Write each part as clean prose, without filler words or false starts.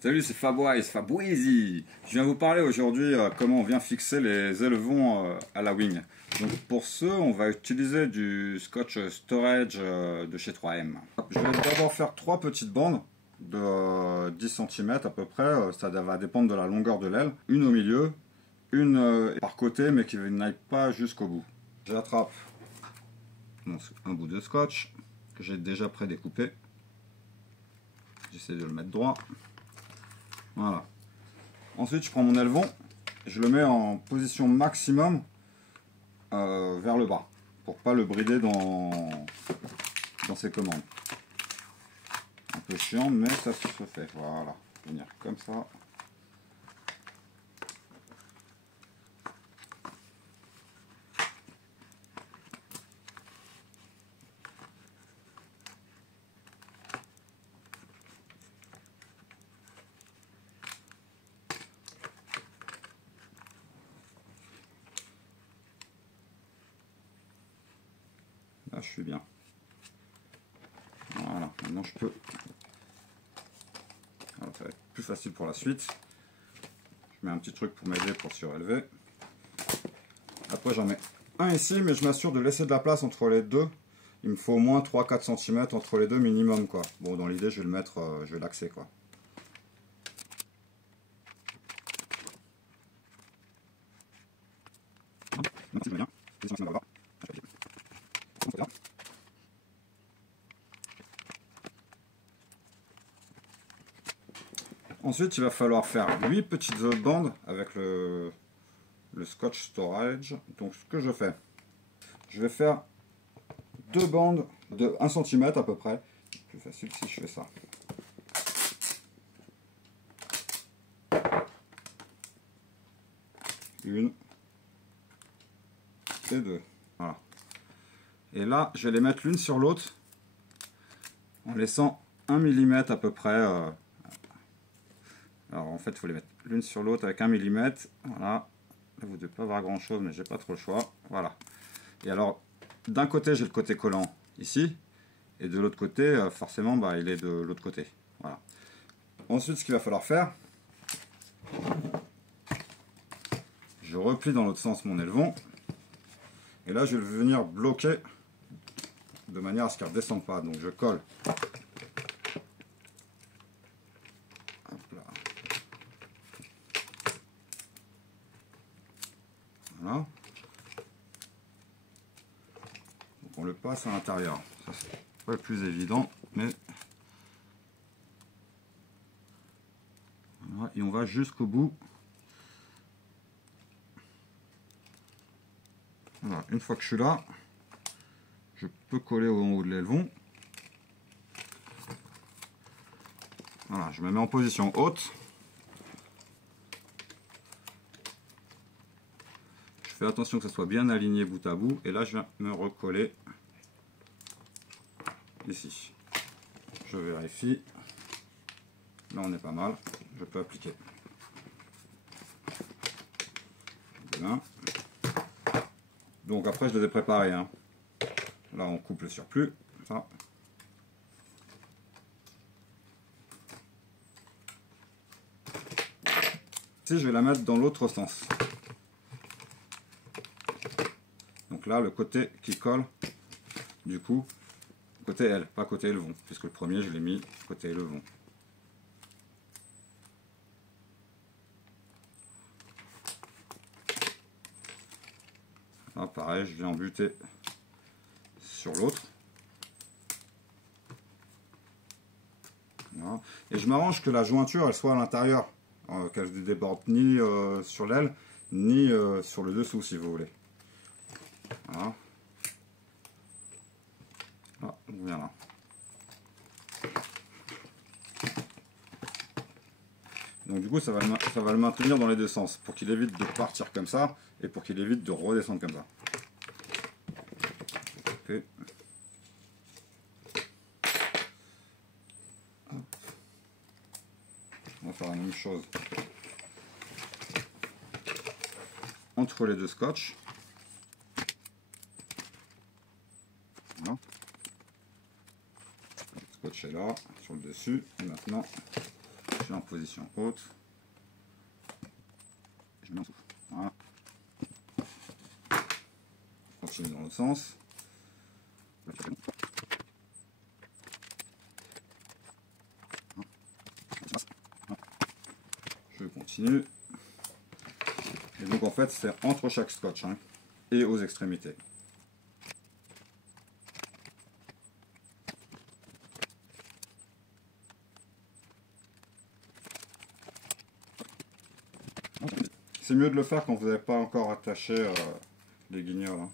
Salut, c'est Fabwise, Fabwizy. Je viens vous parler aujourd'hui comment on vient fixer les élevons à la wing. Donc pour ce, on va utiliser du scotch storage de chez 3M. Je vais d'abord faire 3 petites bandes de 10 cm à peu près. Ça va dépendre de la longueur de l'aile. Une au milieu, une par côté mais qui n'aille pas jusqu'au bout. J'attrape un bout de scotch que j'ai déjà prédécoupé. J'essaie de le mettre droit. Voilà. Ensuite, je prends mon élevon, je le mets en position maximum vers le bas, pour pas le brider dans ses commandes. Un peu chiant, mais ça se fait. Voilà, venir comme ça. Là, je suis bien. Voilà, maintenant je peux. Alors, ça va être plus facile pour la suite. Je mets un petit truc pour m'aider pour surélever. Après, j'en mets un ici, mais je m'assure de laisser de la place entre les deux. Il me faut au moins 3-4 cm entre les deux minimum, quoi. Bon, dans l'idée, je vais le mettre, je vais l'axer, quoi. Ensuite, il va falloir faire 8 petites bandes avec le scotch storage. Donc, ce que je fais, je vais faire 2 bandes de 1 cm à peu près. Plus facile si je fais ça. Une et deux. Voilà. Et là, je vais les mettre l'une sur l'autre en laissant 1 mm à peu près. Alors en fait, il faut les mettre l'une sur l'autre avec 1 mm. Voilà. Là, vous ne devez pas voir grand chose, mais j'ai pas trop le choix. Voilà. Et alors, d'un côté, j'ai le côté collant ici. Et de l'autre côté, forcément, bah, il est de l'autre côté. Voilà. Ensuite, ce qu'il va falloir faire, je replie dans l'autre sens mon élevon. Et là, je vais venir bloquer de manière à ce qu'il ne redescende pas. Donc, je colle. Hop là. Voilà. Donc, on le passe à l'intérieur. Ça, c'est pas le plus évident, mais voilà. Et on va jusqu'au bout. Voilà. Une fois que je suis là, je peux coller au haut de l'élevon. Voilà, je me mets en position haute. Je fais attention que ça soit bien aligné bout à bout. Et là, je viens me recoller ici. Je vérifie. Là, on est pas mal. Je peux appliquer. Bien. Donc après, je les ai préparés. Hein. Là, on coupe le surplus. Ça. Ici, je vais la mettre dans l'autre sens. Donc là, le côté qui colle, du coup, côté L, pas côté élevon, puisque le premier, je l'ai mis côté élevon. Là, pareil, je viens en buter sur l'autre. Voilà. Et je m'arrange que la jointure, elle soit à l'intérieur, qu'elle ne déborde ni sur l'aile, ni sur le dessous, si vous voulez. Voilà. Ah, on vient là. Donc du coup, ça va le maintenir dans les deux sens, pour qu'il évite de partir comme ça, et pour qu'il évite de redescendre comme ça. Okay. On va faire la même chose entre les deux scotch. Voilà. Le scotch est là, sur le dessus, et maintenant, Je mets en position haute. Je mets en dessous. Voilà. Continue dans l'autre sens. Je continue. Et donc en fait c'est entre chaque scotch hein, et aux extrémités. C'est mieux de le faire quand vous n'avez pas encore attaché les guignols. Hein.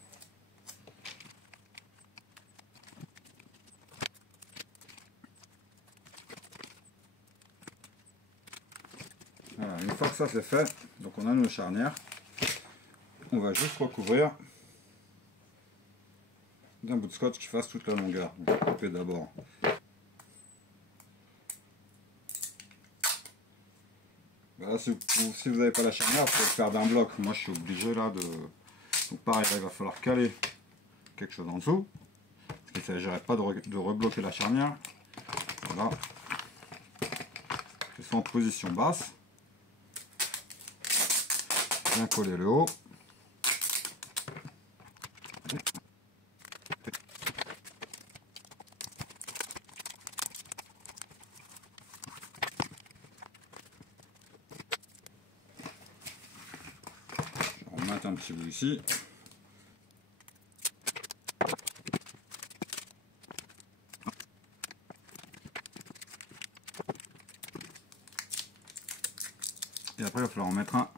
Voilà, une fois que ça c'est fait, donc on a nos charnières, on va juste recouvrir d'un bout de scotch qui fasse toute la longueur. On va couper d'abord. Voilà, si vous n'avez pas la charnière, vous pouvez le faire d'un bloc. Moi je suis obligé là de... Donc pareil, là, il va falloir caler quelque chose en dessous. Parce qu'il ne s'agirait pas de rebloquer la charnière. Voilà. Je suis en position basse. Bien coller le haut. Je vais remettre un petit bout ici. Et après il va falloir en mettre un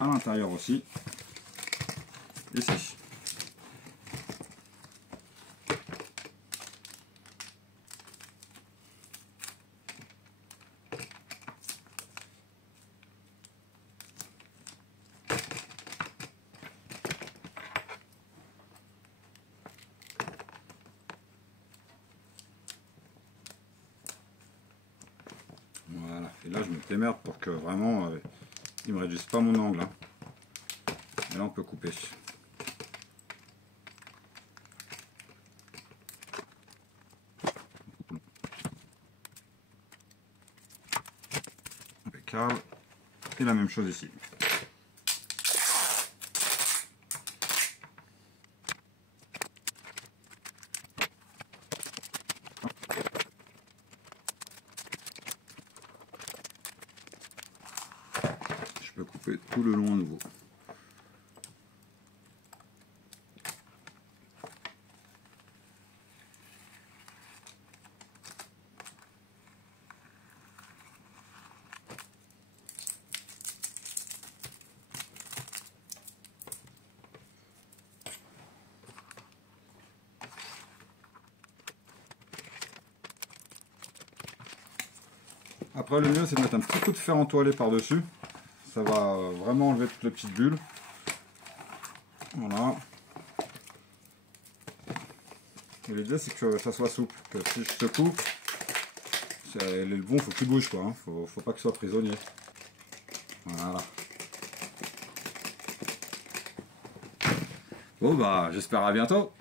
à l'intérieur aussi. Ici. Voilà, et là je me démerde pour que vraiment il me réduise pas mon angle. Hein. Et là on peut couper. Impeccable. Et la même chose ici. Je peux couper tout le long à nouveau. Après le mieux c'est de mettre un petit coup de fer entoilé par dessus. Ça va vraiment enlever toutes les petites bulles. Voilà. Et l'idée c'est que ça soit souple. Que si je secoue, le bon faut qu'il bouge quoi. Hein. Faut pas qu'il soit prisonnier. Voilà. Bon bah j'espère à bientôt.